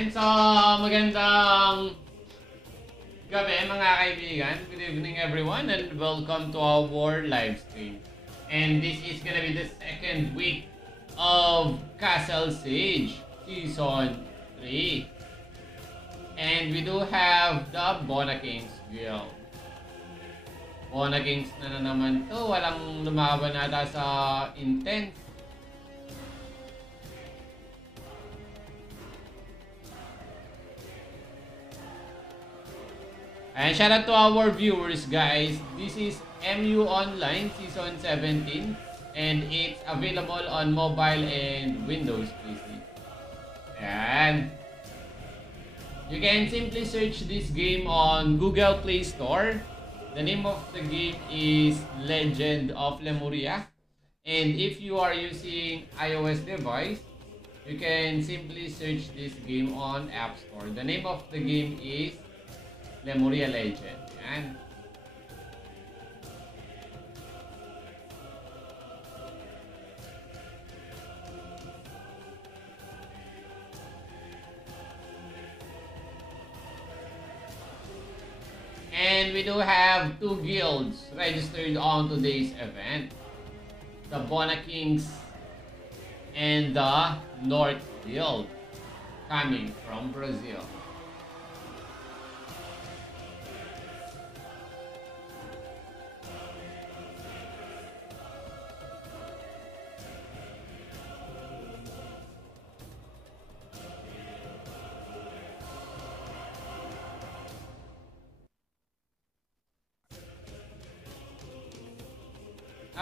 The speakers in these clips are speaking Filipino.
And so, magandang gabi mga kaibigan. Good evening everyone and welcome to our live stream. And this is gonna be the second week of Castle Siege Season 3. And we do have the Bona Kings Guild. Bona Kings na naman to. Walang lumaban ata sa intense. And shout out to our viewers, guys. This is MU Online Season 17 and it's available on mobile and Windows PC. And you can simply search this game on Google Play Store. The name of the game is Legend of Lemuria. And if you are using iOS device, you can simply search this game on App Store. The name of the game is Lemuria Legend. Yan. And we do have two guilds registered on today's event. The Bona Kings and the North Guild coming from Brazil.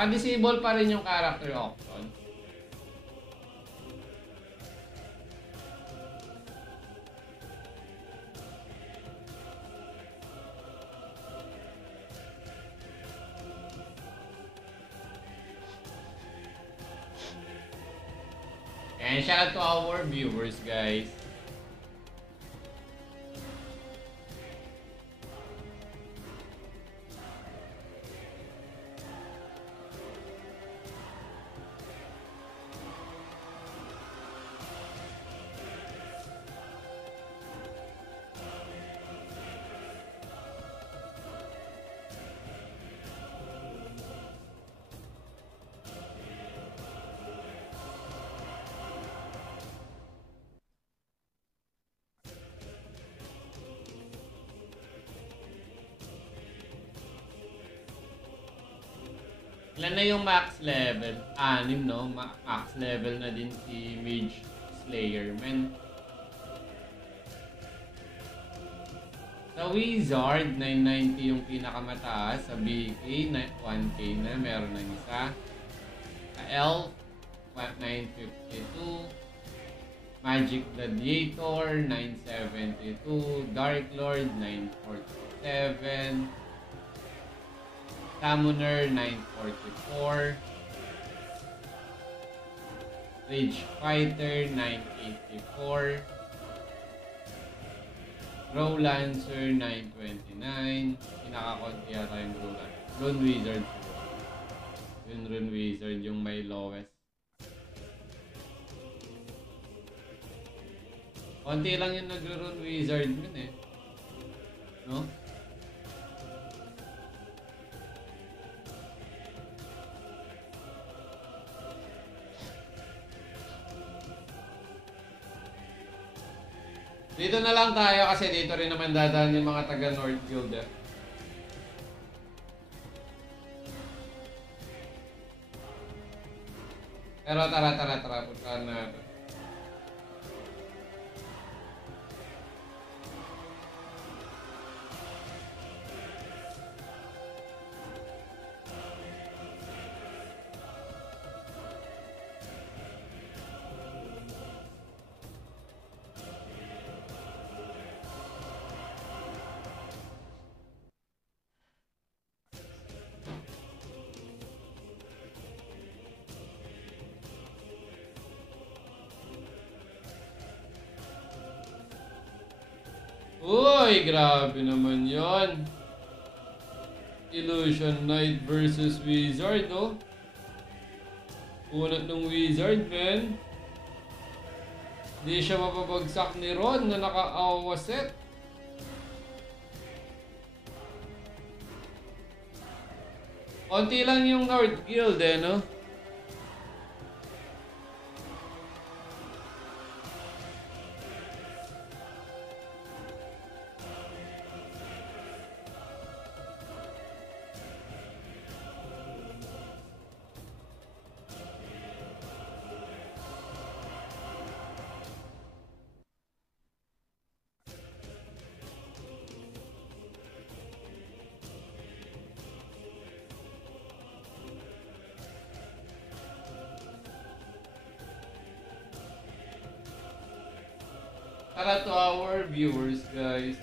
Disable pa rin yung character option. And shout out to our viewers, guys. Ilan na yung max level? 6, no? Max level na din si Mage Slayer, man. Sa Wizard, 990 yung pinakamataas. Sa BK, 1K na. Meron ng isa. Sa Elf, 952. Magic Gladiator, 972. Dark Lord, 947. Summoner, 944. Rage Fighter, 984. Row Lancer, 929. Pinakakonti yata yung Row Lancer. Rune Wizard. Yung Rune Wizard, yung may lowest. Konti lang yung nagro-Rune Wizard min eh. No? Dito na lang tayo kasi dito rin naman dadaan yung mga taga North Guild eh. Pero tara, puntahan natin. Uy, grabe naman yon. Illusion Knight versus Wizard, oh. Unat ng Wizard, man. Di siya mapabagsak ni Ron na naka-awaset. Konti lang yung North Guild eh, no? Para to our viewers, guys.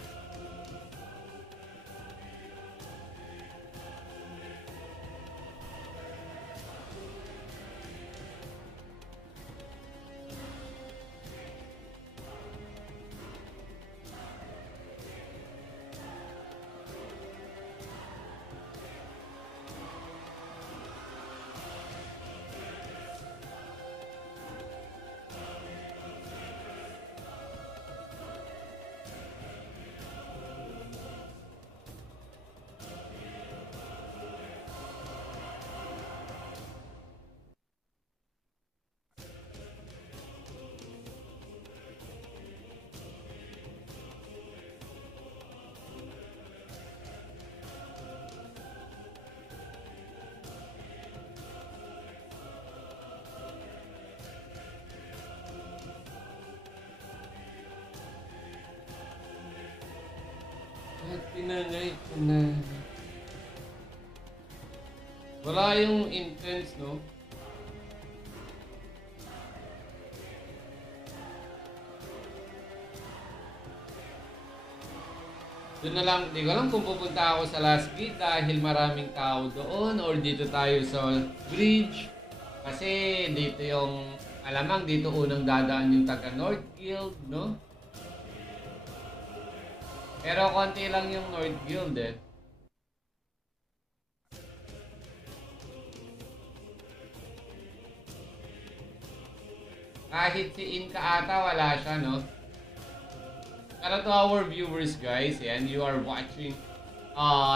Pinangay ko na. Wala yung intense, no? Doon na lang, di ko alam kung pupunta ako sa last gate dahil maraming tao doon or dito tayo sa bridge. Kasi dito yung, alamang dito unang dadaan yung taga North Guild, no? Pero konti lang yung North Guild eh. Kahit si Inka ata wala siya, no? Para to our viewers, guys, and you are watching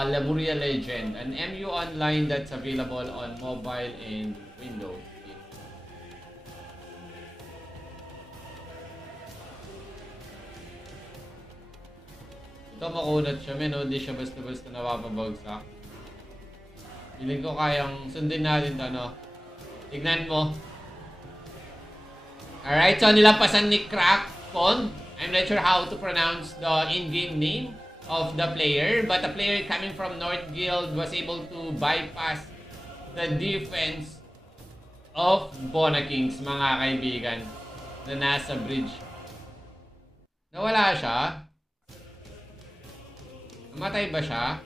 Lemuria Legend, an MU online that's available on mobile and Windows. Ito makunat siya, men, no? Hindi siya basta-basta napapabagsak. Piling ko kayang sundin natin to, no? Tignan mo. Alright, so nilampasan ni Crackpon. I'm not sure how to pronounce the in-game name of the player, but the player coming from North Guild was able to bypass the defense of Bona Kings, mga kaibigan, na nasa bridge. Nawala siya? Namatay ba siya?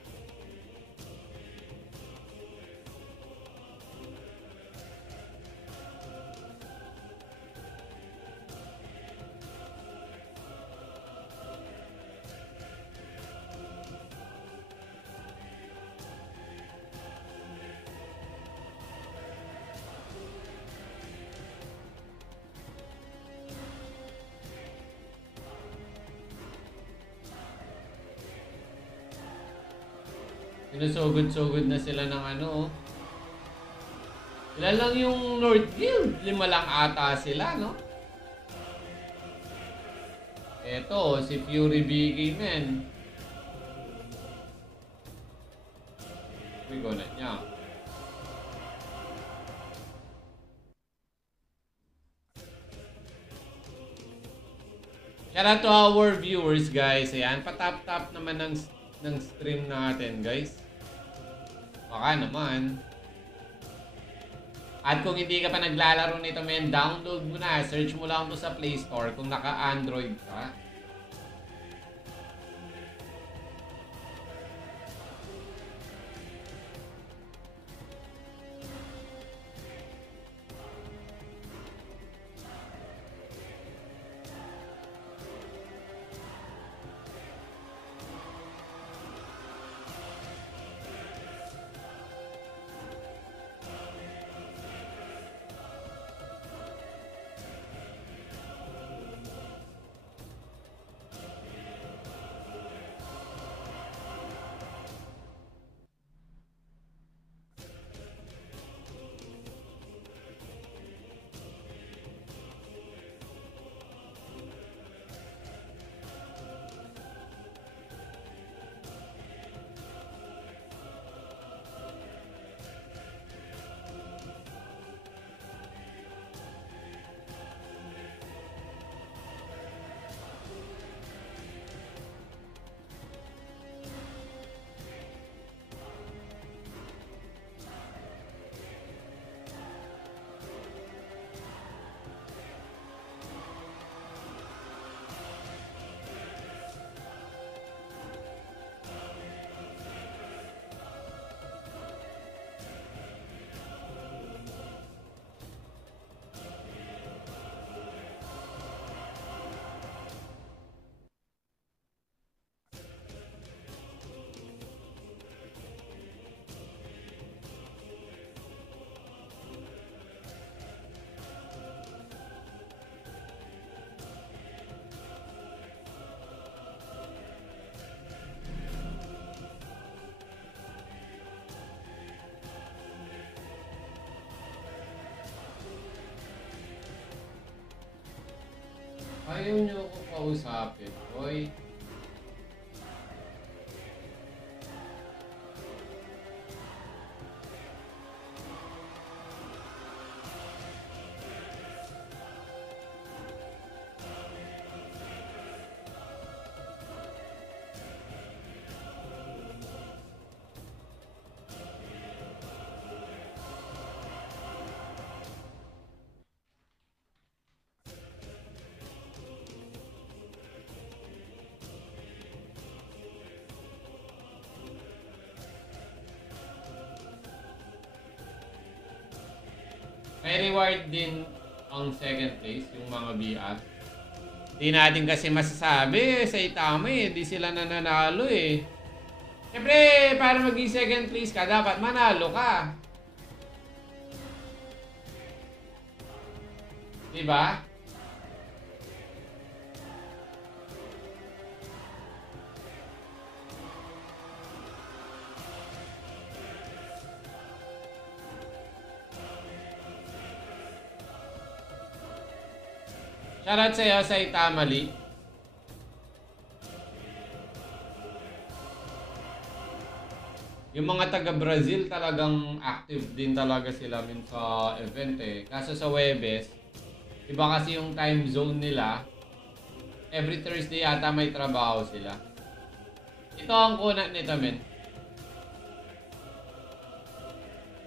Sinusugod-sugod na sila ng ano. Ilan lang yung North Guild? 5 lang ata sila, no? Eto, si Fury BK, men. Bigo na niya. Shout out to our viewers, guys. Ayan, patap-tap naman ng stream natin, guys. Baka naman. At kung hindi ka pa naglalaro nito, men, download mo na. Search mo lang ito sa Play Store kung naka-Android ka. Ayaw nyo ako kausapin, boy. May reward din ang second place, yung mga BR. Hindi natin kasi masasabi sa Itama eh, di sila nananalo eh. Siyempre, para maging second place ka, dapat manalo ka. Diba? Shoutout sa'yo sa Itamali. Yung mga taga-Brazil talagang active din talaga sila min sa event eh. Kaso sa Webes, iba kasi yung time zone nila. Every Thursday yata may trabaho sila. Ito ang kunat nito men.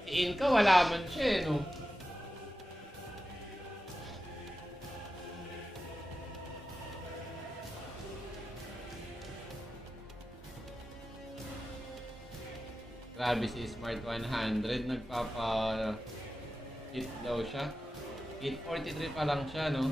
Si Inka wala man siya eh no. Grabe si Smart 100, nagpapa-hit daw siya. 843 pa lang siya, no?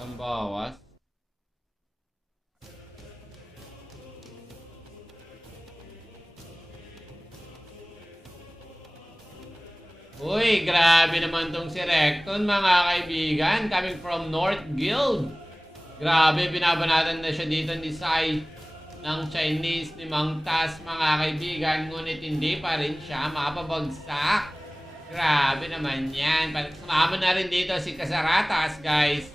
Ang bawas. Uy, grabe naman tong si Recton mga kaibigan. Coming from North Guild. Grabe, binabanatan na siya dito ni Sai ng Chinese ni Mang Tas mga kaibigan. Ngunit hindi pa rin siya mapabagsak. Grabe naman yan. Sumama na rin dito si Kasaratas guys.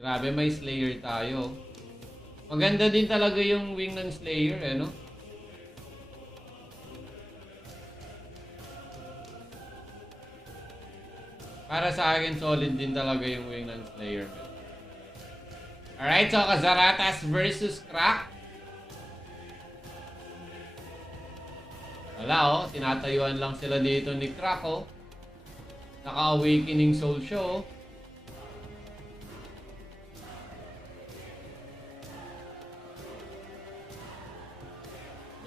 Grabe, may Slayer tayo. Maganda din talaga yung wing ng Slayer, eh, no? Para sa akin, solid din talaga yung wing ng Slayer. Alright, so Kasaratas versus Crack. Wala, oh. Tinatayuan lang sila dito ni Crack, oh. Naka-awakening soul show, oh.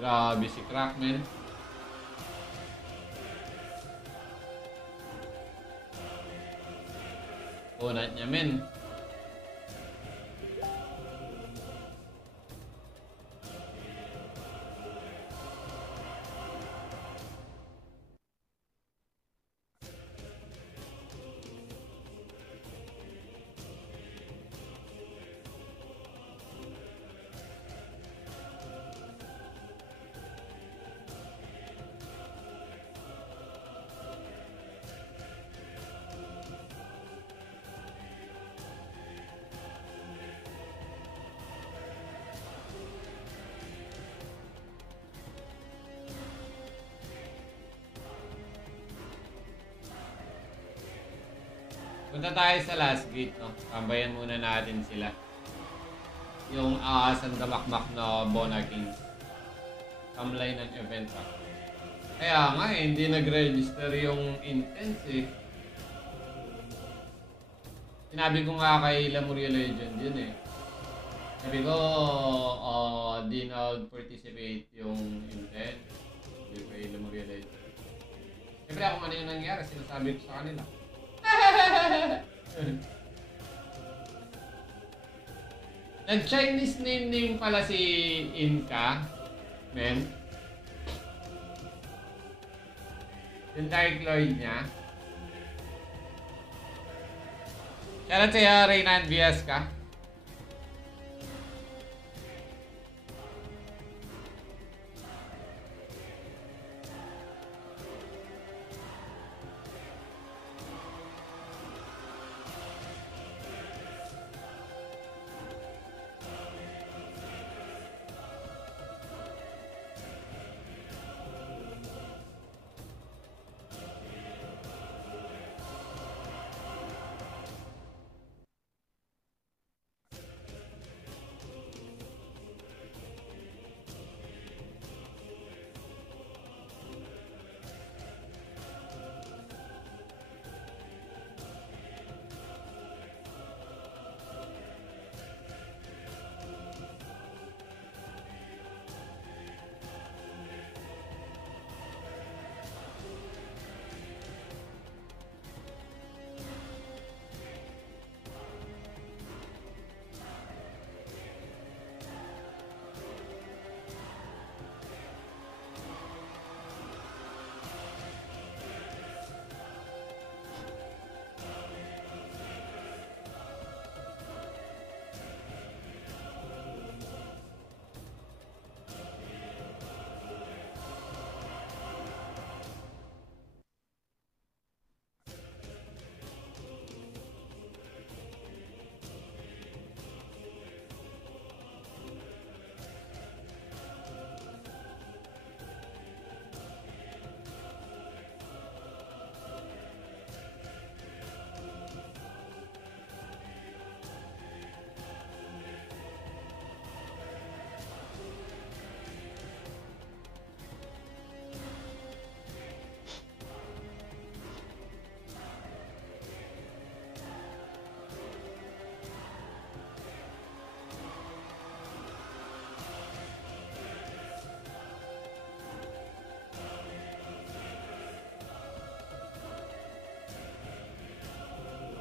Grabe si Crackman. Unat niya men. Punta tayo sa last gate, no? Tambayan muna natin sila. Yung sandamakmak na Bona Kings. Tamlay ng event, ha? Kaya nga eh, hindi nag-register yung intense eh. Sinabi ko nga kay Lemuria Legend yun eh. Sabi ko, di nag-participate yung intent. Hindi ko yung lumag-realize. Siyempre ako ano yung nangyari, sinasabi ko sa kanila. Nag-Chinese name pala si Inka, men. Yung Dark Lord niya. Shoutout sa'yo, Reynan Viasca.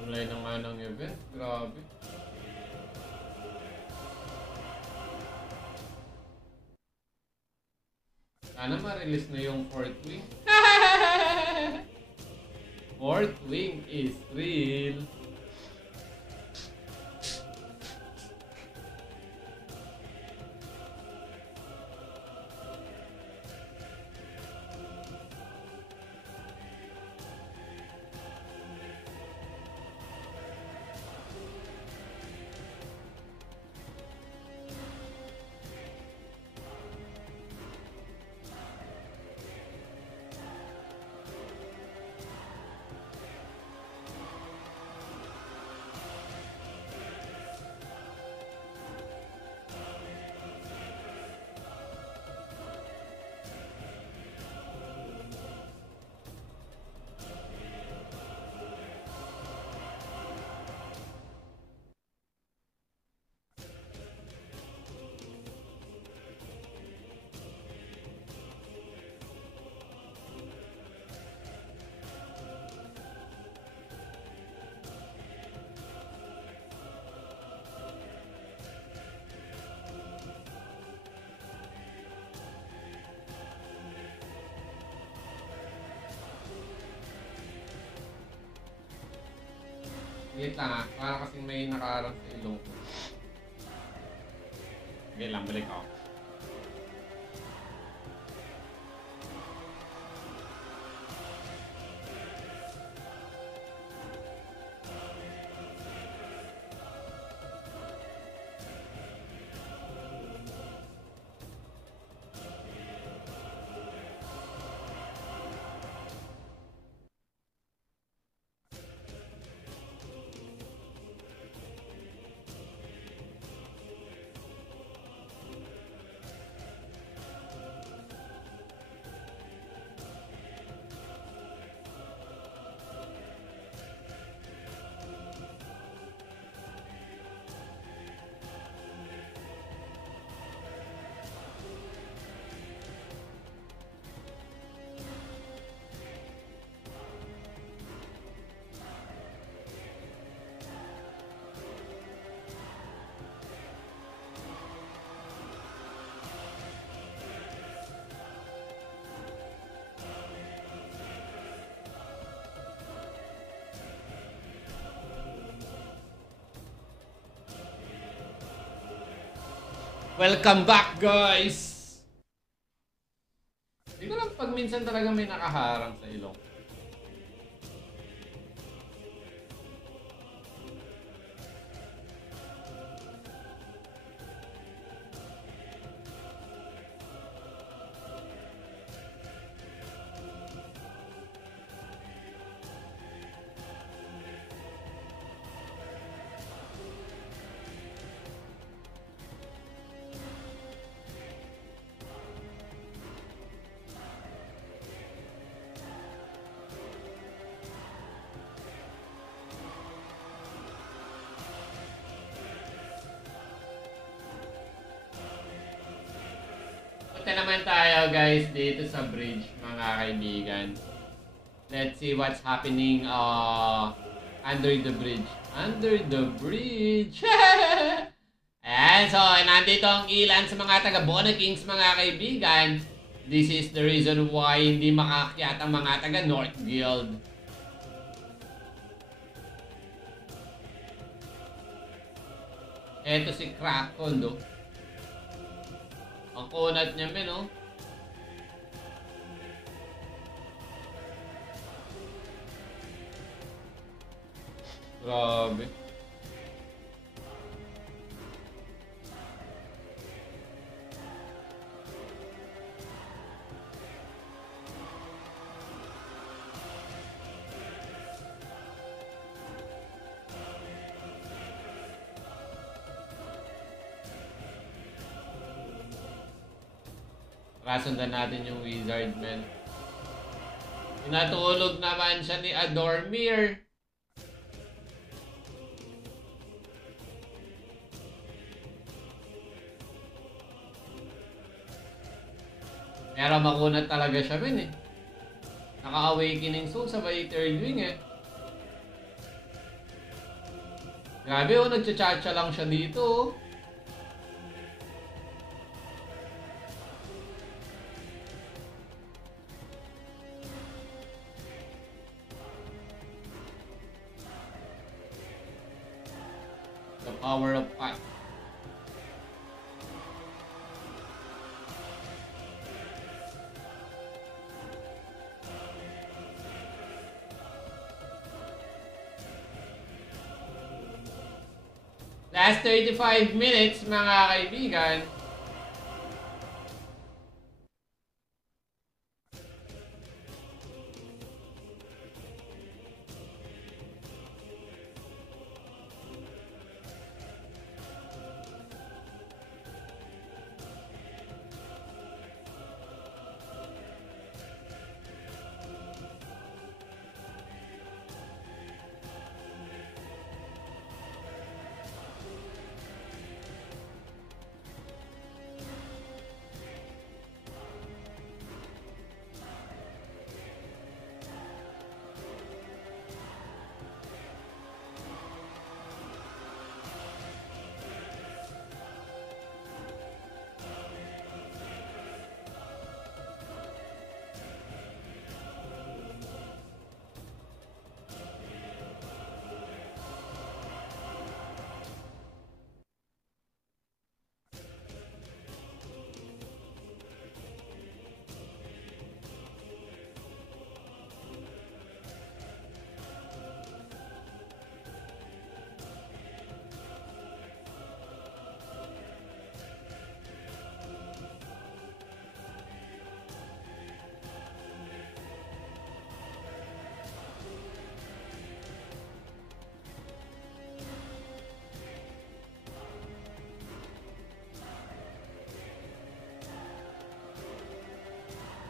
Online na nga ng event. Grabe. Sana ma-release na yung fourth wing. Fourth wing is real. Wait lang ah, para kasing may nakaharap sa ilong ko. Okay lang, balik ako. Welcome back, guys! Hindi ko lang pag minsan talaga may nakaharang sa ilong. Punta naman tayo guys dito sa bridge mga kaibigan. Let's see what's happening under the bridge. Under the bridge! Ayan, so nandito ang ilan sa mga taga Bono Kings mga kaibigan. This is the reason why hindi makakyat ang mga taga North Guild. Eto si Krakon do. Ang kunat niya men, oh. Grabe. Kasundan natin yung wizard, man. Pinatulog naman siya ni Adormir. Pero makunat talaga siya, man, eh. Naka-awakening soul sabay third wing, eh. Grabe, oh. Nagchachacha lang siya dito, oh. Power of 5. Last 35 minutes mga kaibigan.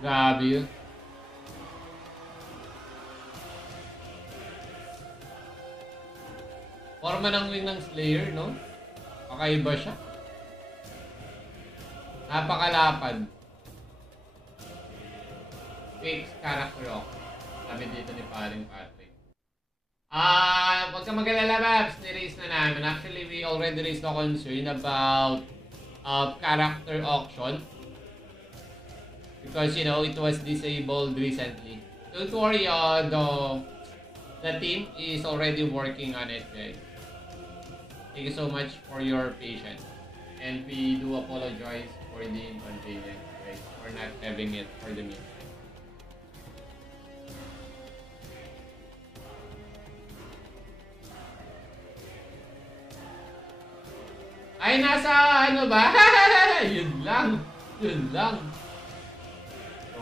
Grabe yun. Forma ng wing ng Slayer, no? Kakaiba siya. Napakalapad. Fixed character rock. Sabi dito ni Paring Patrick. Huwag ka mag-alala, Babs. Ni-raise na namin. Actually, we already raised the concern about character auction. Because, you know, it was disabled recently. Don't worry, the team is already working on it, guys. Thank you so much for your patience. And we do apologize for the inconvenience, guys, for not having it for the meantime. Ay, nasa ano ba? Yun lang. Yun lang.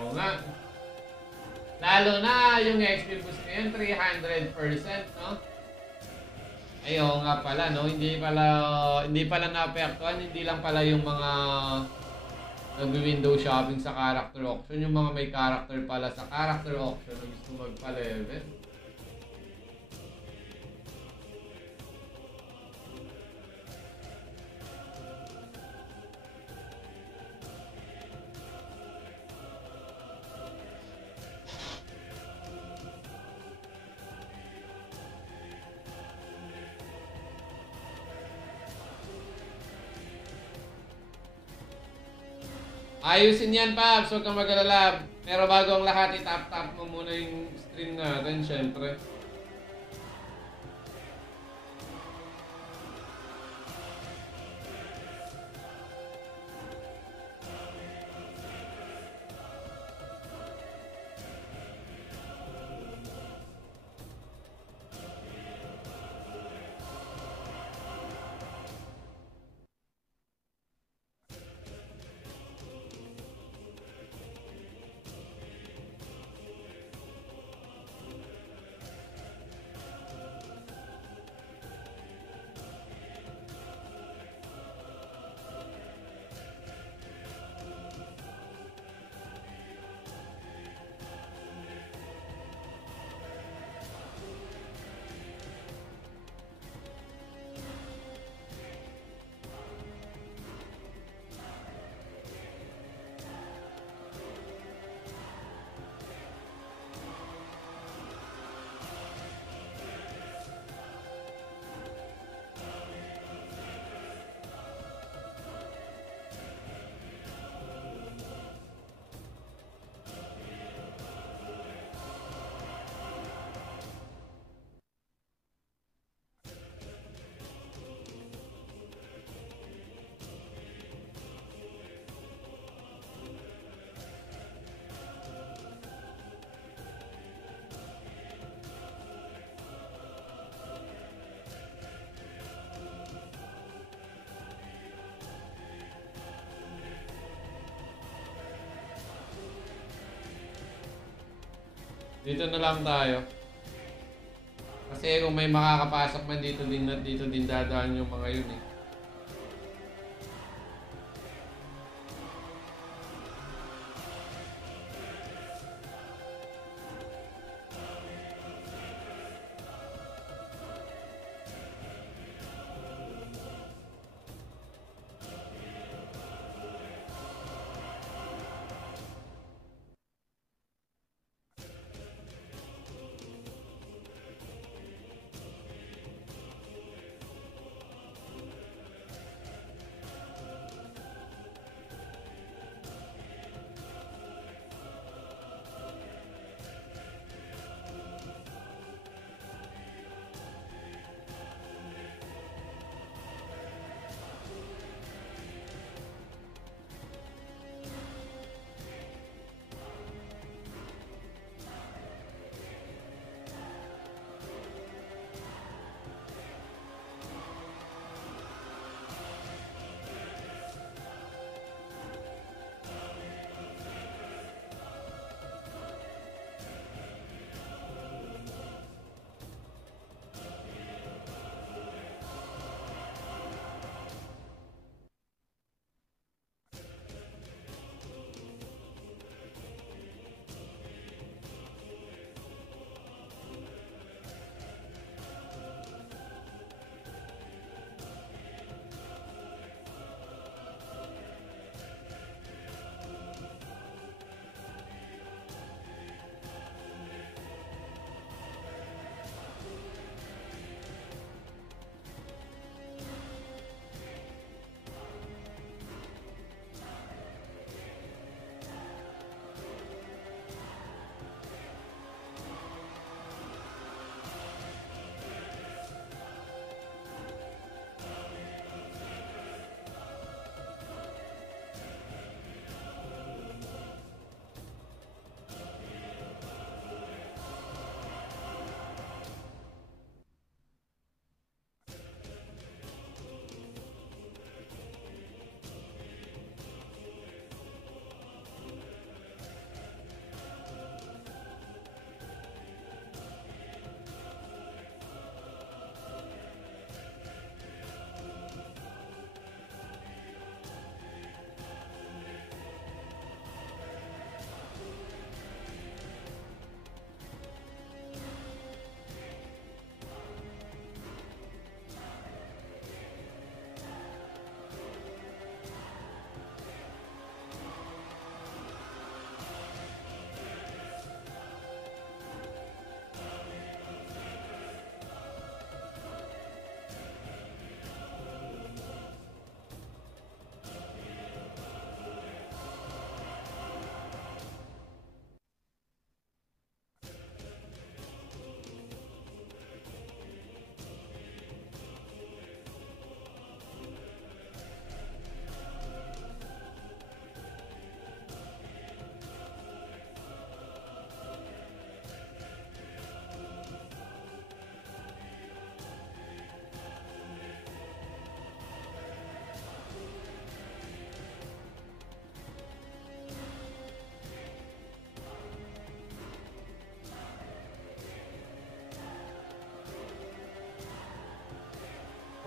Oo nga. Lalo na yung XP boost ngayon, 300%, no? Ay, oo nga pala, no? Hindi pala naapektuhan, hindi lang pala yung mga nag-window shopping sa character auction, yung mga may character pala sa character auction na gusto magpa-level. Ayusin yan, Paps. Huwag kang mag-alala. Pero bago ang lahat, itap-tap mo muna yung stream natin, syempre. Dito na lang tayo. Kasi kung may makakapasok man dito din dadaan yung mga yun eh.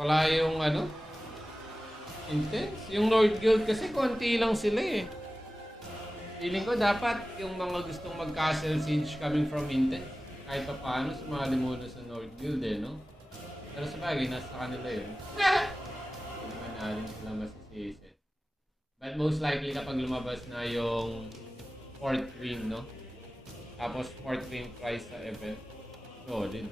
Wala yung ano, intense. Yung Lord Guild kasi konti lang sila eh. Feeling ko dapat yung mga gustong mag-castle siege coming from intense, kahit pa paano sumali muna sa Lord Guild eh, no? Pero sa bagay, nasa kanila yun. Hindi naman natin sila masisisi. But most likely kapag lumabas na yung 4th win, no? Tapos 4th win prize sa event. So, din.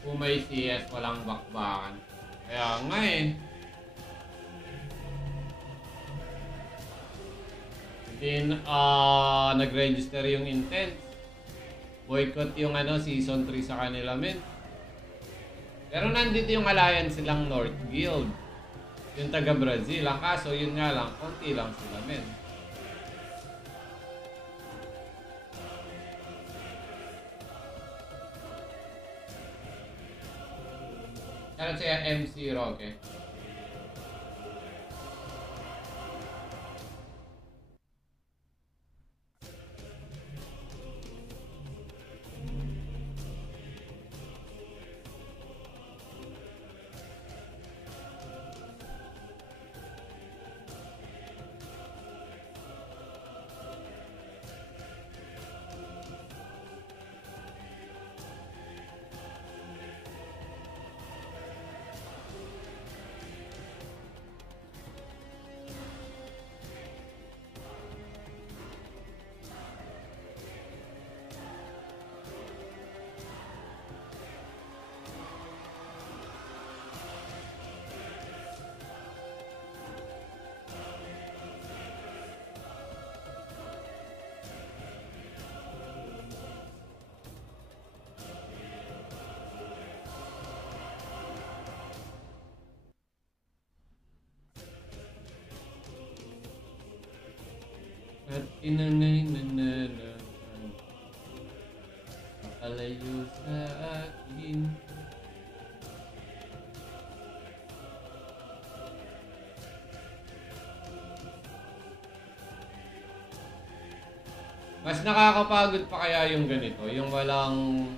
Kung may CS, walang bakbakan. Kaya nga eh. Then, nag-register yung intent. Boycott yung season 3 sa kanila, men. Pero nandito yung alliance silang North Guild. Yung taga Brazil. Ang kaso, yun nga lang, konti lang sila, men. Ano siya MC Roque? At inanay na pakalayo sa akin. Mas nakakapagod pa kaya yung ganito, yung walang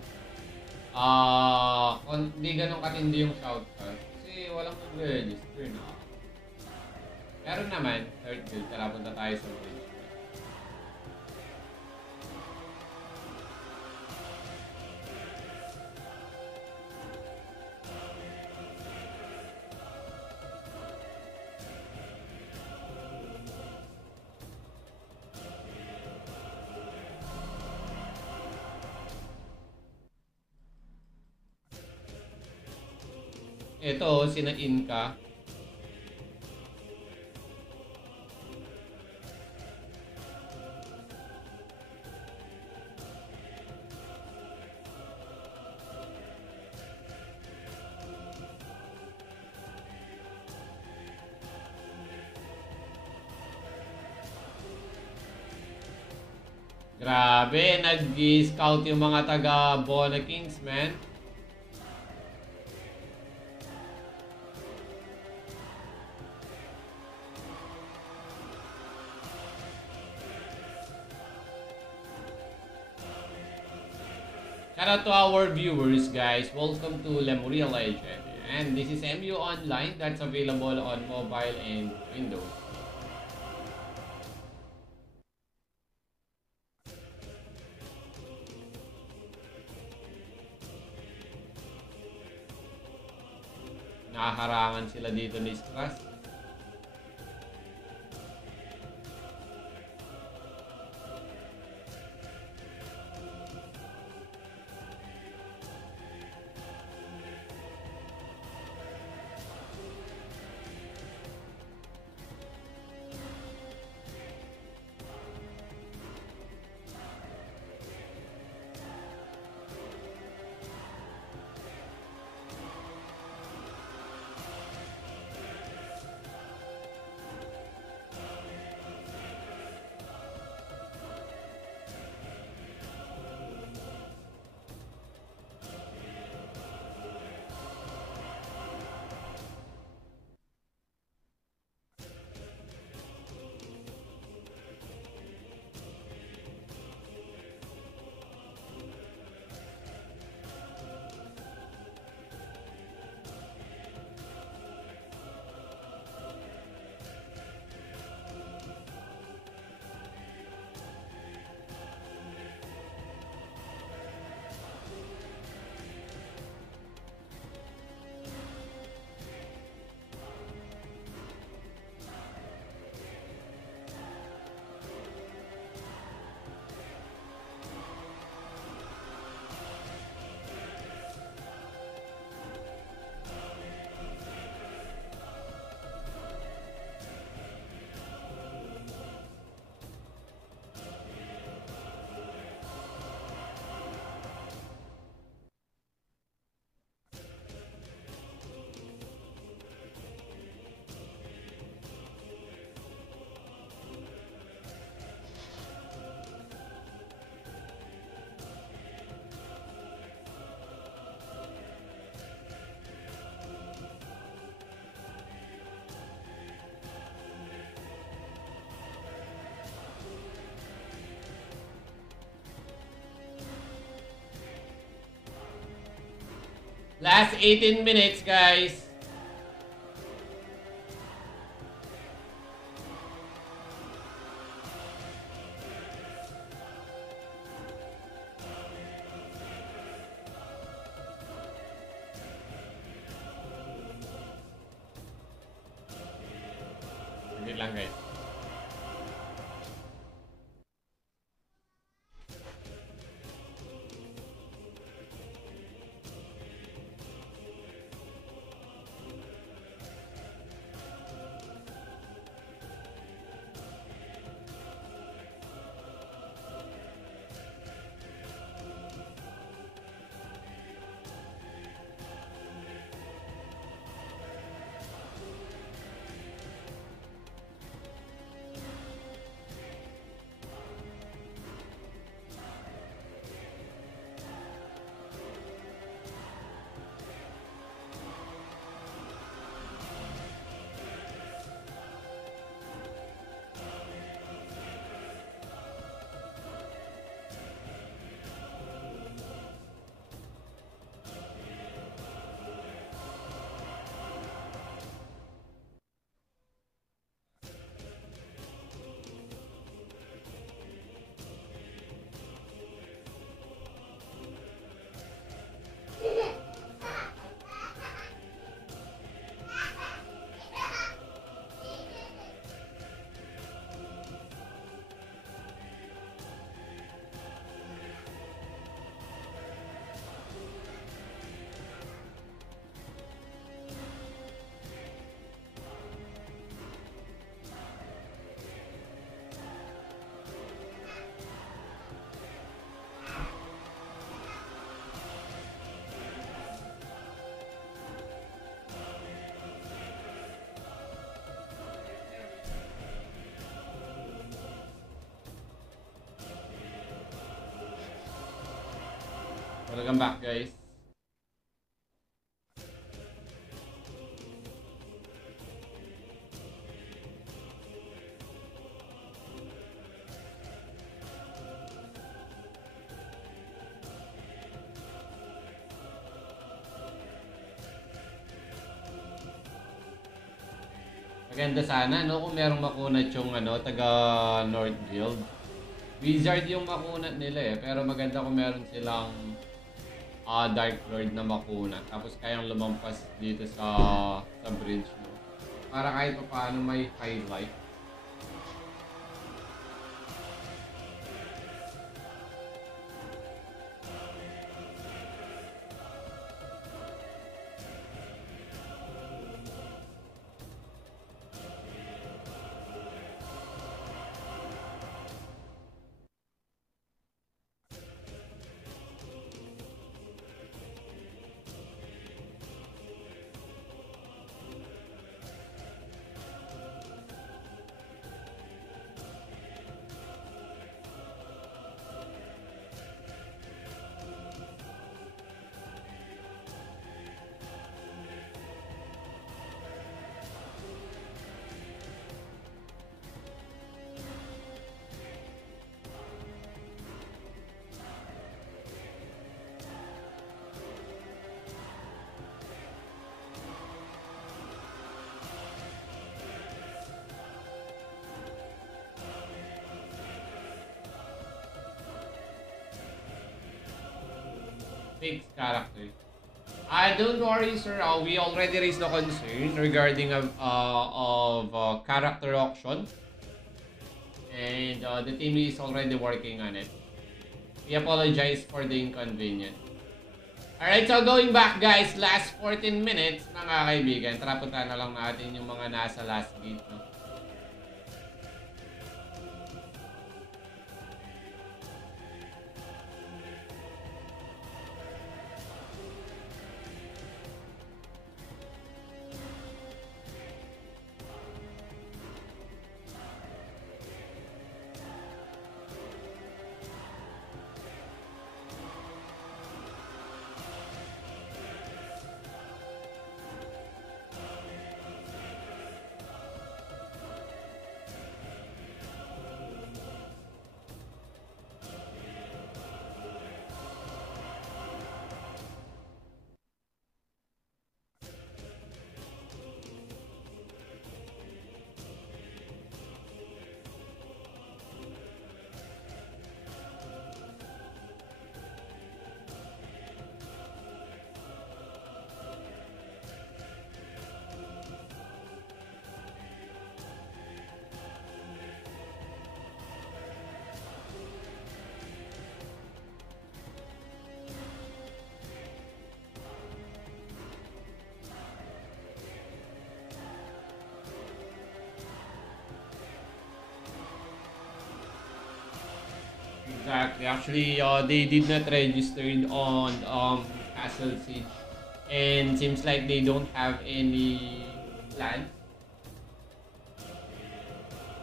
hindi ganun katindi yung shoutcast kasi walang mag-register na. Pero naman, third build, tara punta tayo sa bridge. Ito, sina Inka. Grabe, nag-scout yung mga taga Bona Kings, man. Shout out to our viewers, guys. Welcome to Lemuria Legend. And this is MU Online that's available on mobile and Windows. Nakaharangan sila dito ni Strass. Last 18 minutes, guys. Wait lang, guys. Welcome back, guys. Maganda sana, no? Kung merong makunat yung taga Northfield. Wizard yung makunat nila eh. Pero maganda kung meron silang Dark Lord na makunat. Tapos kayang lumampas dito sa bridge, no? Para kahit pa paano may highlight. Fixed character. Don't worry, sir. We already raised the concern regarding character auction, and the team is already working on it. We apologize for the inconvenience. Alright, so going back, guys, last 14 minutes, mga kaibigan. Tara, punta na lang natin yung mga nasa last gate, no? Exactly. Actually, they did not register on Castle Siege, and seems like they don't have any plan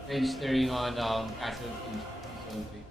registering on Castle Siege Season 3.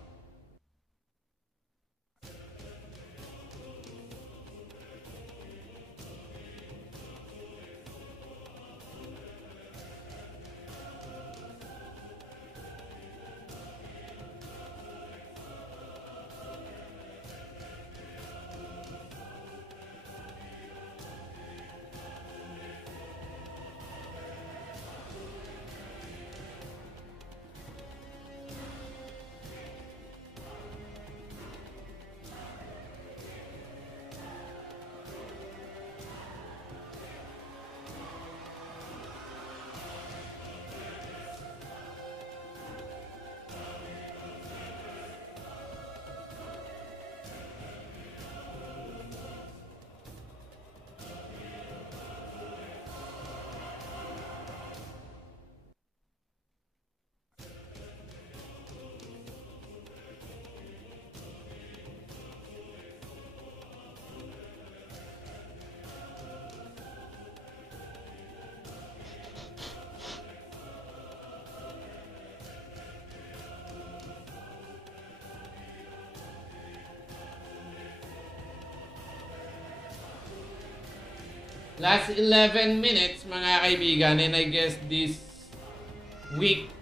Last 11 minutes mga kaibigan, and I guess this week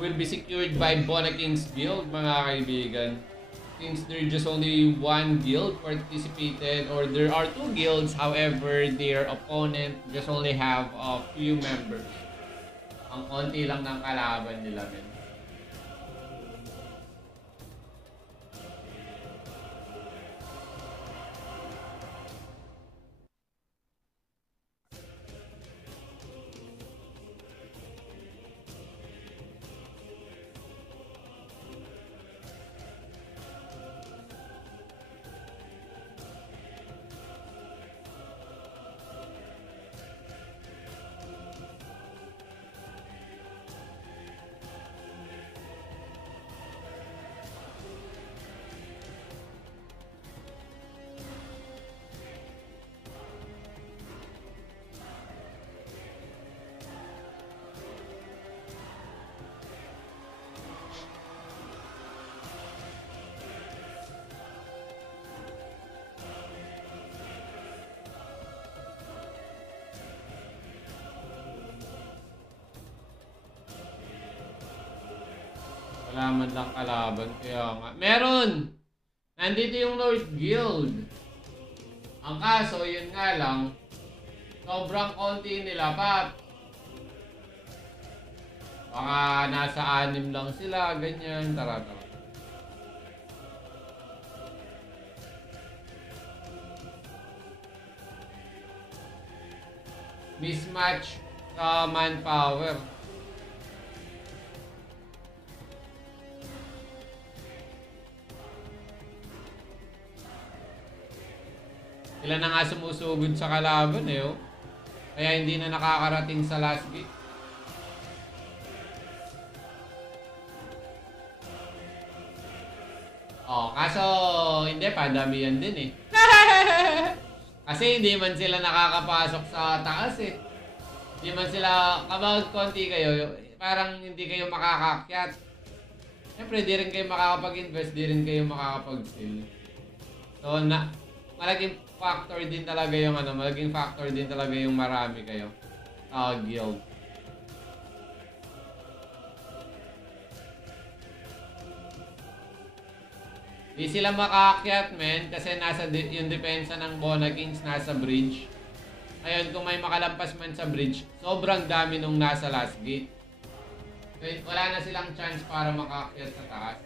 will be secured by Bona King's Guild mga kaibigan. Since there's just only one guild participated, or there are two guilds, however their opponent just only have a few members. Ang konti lang ng kalaban nila men. Wala man lang kalaban, kaya nga. Meron! Nandito yung North Guild. Ang kaso, yun nga lang, sobrang konti nila pa. Baka nasa 6 lang sila, ganyan. Tara. Mismatch sa manpower. Sila na nga sumusugod sa kalaban eh, oh. Kaya hindi na nakakarating sa last gate. Oh, kaso hindi pa, damihan din eh. Kasi hindi man sila nakakapasok sa taas eh. Hindi man sila, kapag konti kayo, parang hindi kayo makakakyat. Siyempre, di rin kayo makakapag-invest, di rin kayo makakapag-sell. So, malaking factor din talaga yung malaking factor din talaga yung marami kayo sa guild. Di sila makaakyat men kasi nasa yung depensa ng Bona Kings nasa bridge. Ngayon kung may makalampas man sa bridge, sobrang dami nung nasa last gate. So, wala na silang chance para makaakyat sa taas.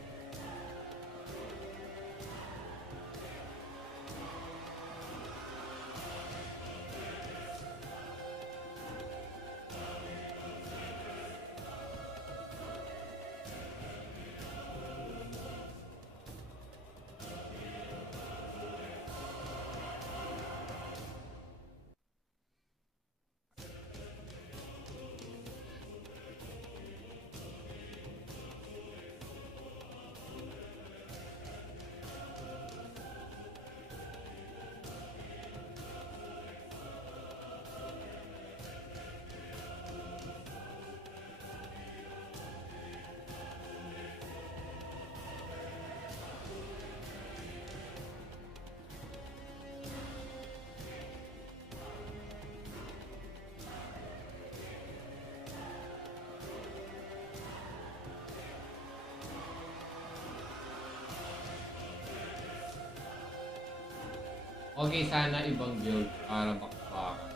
Okay, sana ibang guild para bakbakan.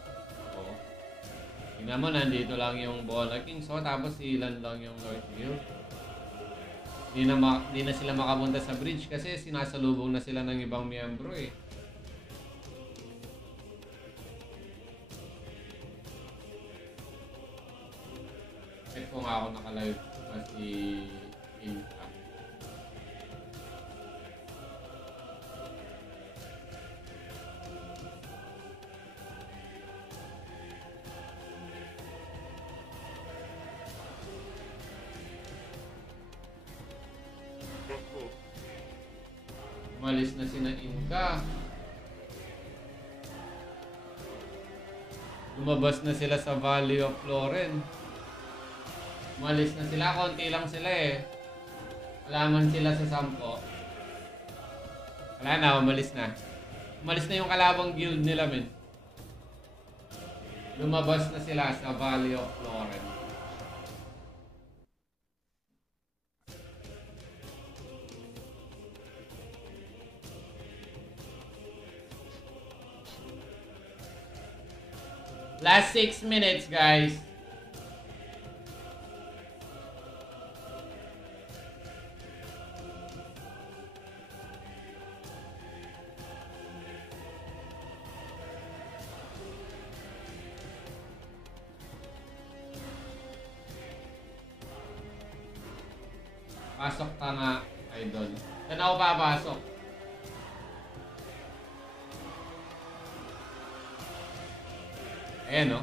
So, tingnan mo, nandito lang yung Bona Kings. So, tapos ilan lang yung North Guild. Di na sila makapunta sa bridge kasi sinasalubong na sila ng ibang miyembro eh. Check ko nga ako nakalive kasi Insta. Umalis na sina Inka. Lumabas na sila sa Valley of Loren. Umalis na sila. Konti lang sila eh. Wala man sila sa 10. Wala na, umalis na. Umalis na yung kalabang guild nila men. Lumabas na sila sa Valley of Florence. Last 6 minutes, guys. Pasok ka nga, idol. Saan ako papasok? Ayan, no?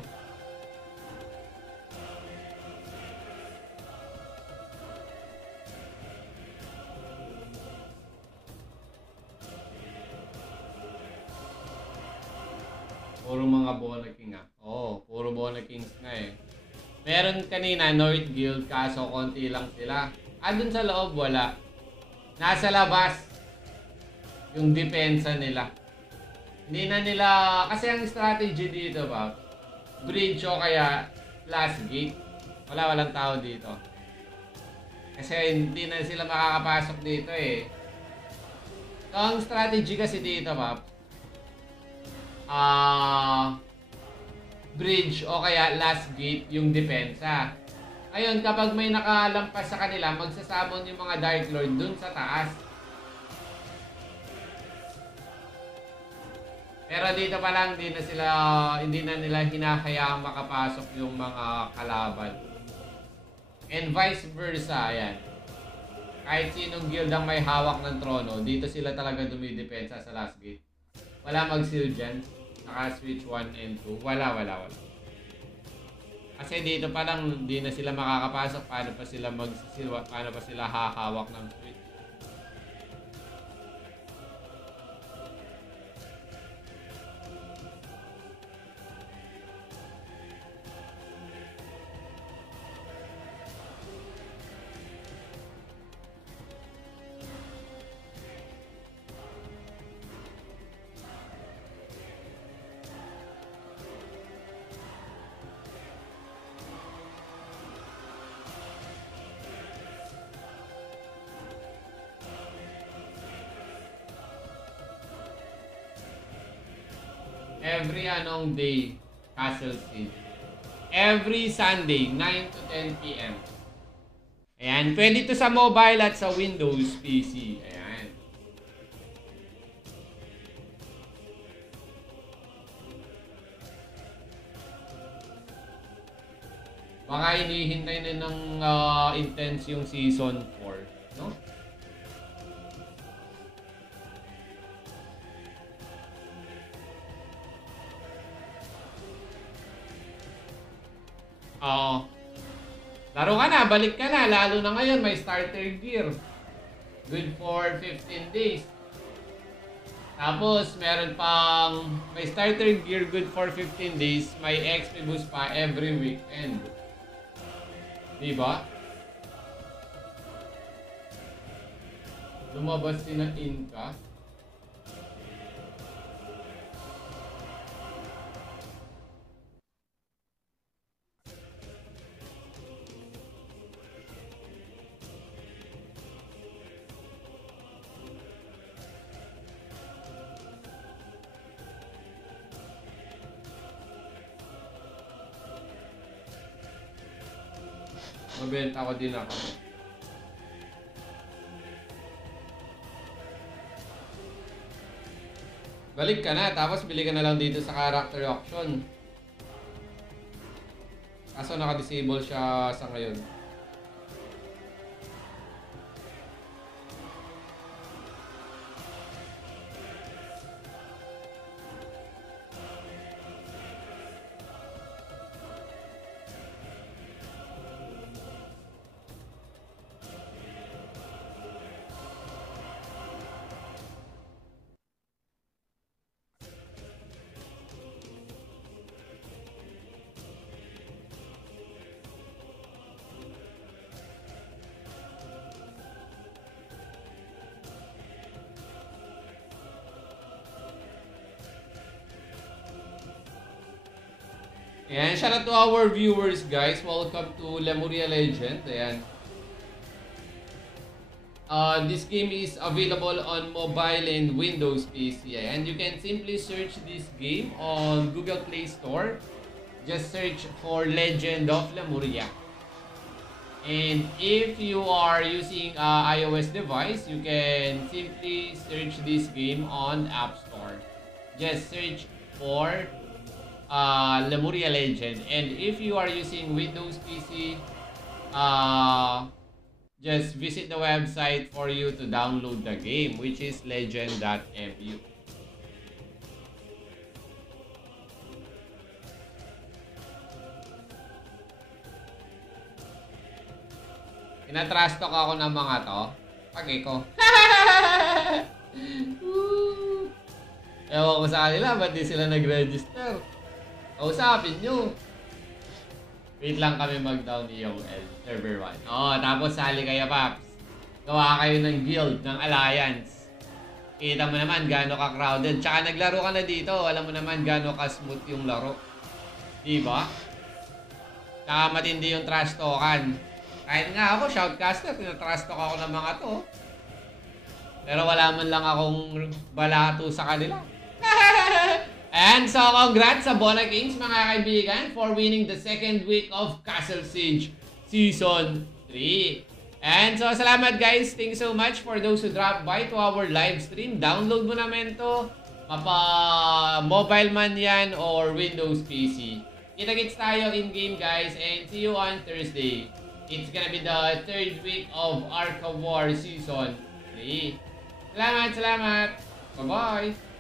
Puro mga Bona King, ah. Oo, puro Bona Kings na eh. Meron kanina, North Guild, kaso konti lang sila. Dun sa loob, wala. Nasa labas yung depensa nila. Hindi na nila, kasi ang strategy dito ba, bridge o kaya last gate. Walang tao dito. Kasi hindi na sila makakapasok dito eh. So, ang strategy kasi dito ba, bridge o kaya last gate yung depensa. Ngayon, kapag may nakalampas sa kanila, magsasabon yung mga Dark Lord dun sa taas. Pero dito pa lang, hindi na nila hinahayaang makapasok yung mga kalaban. And vice versa, ayan. Kahit sinong guild ang may hawak ng trono, dito sila talaga dumidepensa sa last gate. Wala mag-seal dyan. Naka-switch 1 and 2. Wala. Kasi dito pa lang, hindi na sila makakapasok. Paano pa sila paano pa sila hahawak ng switch? Every anong day, Castle Siege. Every Sunday, 9 to 10 p.m. Ayan, pwede ito sa mobile at sa Windows PC. Ayan. Baka hinihintay na ng intense yung Season 4, no? Oo. Laro ka na, balik ka na. Lalo na ngayon, may starter gear. Good for 15 days. Tapos, meron pang may starter gear good for 15 days. May XP boost pa every weekend. Diba? Lumabas din ang Inca. Mabenta ko din ako. Balik ka na, tapos bili ka na lang dito sa character auction. Kaso naka-disable siya sa ngayon. Ayan, shout out to our viewers, guys. Welcome to Lemuria Legend. Ayan. This game is available on mobile and Windows PC. And you can simply search this game on Google Play Store. Just search for Legend of Lemuria. And if you are using iOS device, you can simply search this game on App Store. Just search for Lemuria Legend. And if you are using Windows PC, just visit the website for you to download the game, which is legend.mu. Ina-trash talk ako ng mga to. Pagay ko. Ewan ko sa kanila, ba't di sila nag-register? Kausapin nyo. Wait lang kami mag-down EOL. Server 1. Oo, tapos sali kayo, Paps. Gawa kayo ng guild, ng alliance. Kita mo naman gaano ka-crowded. Tsaka naglaro ka na dito. Alam mo naman gaano ka-smooth yung laro. Diba? Tsaka matindi yung trash talkan. Kahit nga ako, shoutcaster, pinatrash talk ako ng mga to. Pero wala man lang akong balato sa kanila. And so, congrats sa Bona Kings, mga kaibigan, for winning the second week of Castle Siege Season 3. And so, salamat guys. Thanks so much for those who dropped by to our live stream. Download mo naman to. Mobile man yan or Windows PC. Kita-kits tayo in-game guys and see you on Thursday. It's gonna be the third week of Ark of War Season 3. Salamat! Bye-bye!